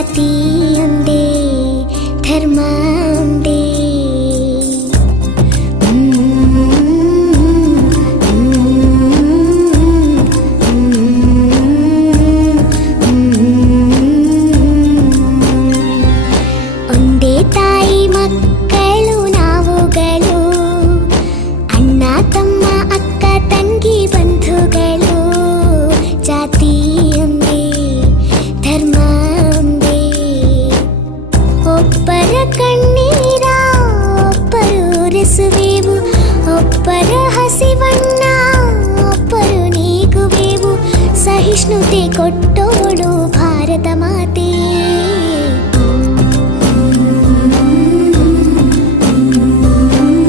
ಜಾತಿಯೊಂದೇ ಧರ್ಮ ಒಂದೇ. ಒಂದೇ ತಾಯಿ ಮಕ್ಕಳು ನಾವುಗಳು, ಅಣ್ಣ ತಮ್ಮ ಅಕ್ಕ ತಂಗಿ ಬಂಧುಗಳು. ಜಾತಿಯೊಂದೇ ಧರ್ಮ ಒಂದೇ. ಒಬ್ಬರ ಕಣ್ಣೀರ ಒಬ್ಬರು ಒರೆಸುವೆವು, ಒಬ್ಬರ ಹಸಿವಣ್ಣ ಒಬ್ಬರು ನೀಗುವೆವು. ಸಹಿಷ್ಣುತೆ ಕೊಟ್ಟು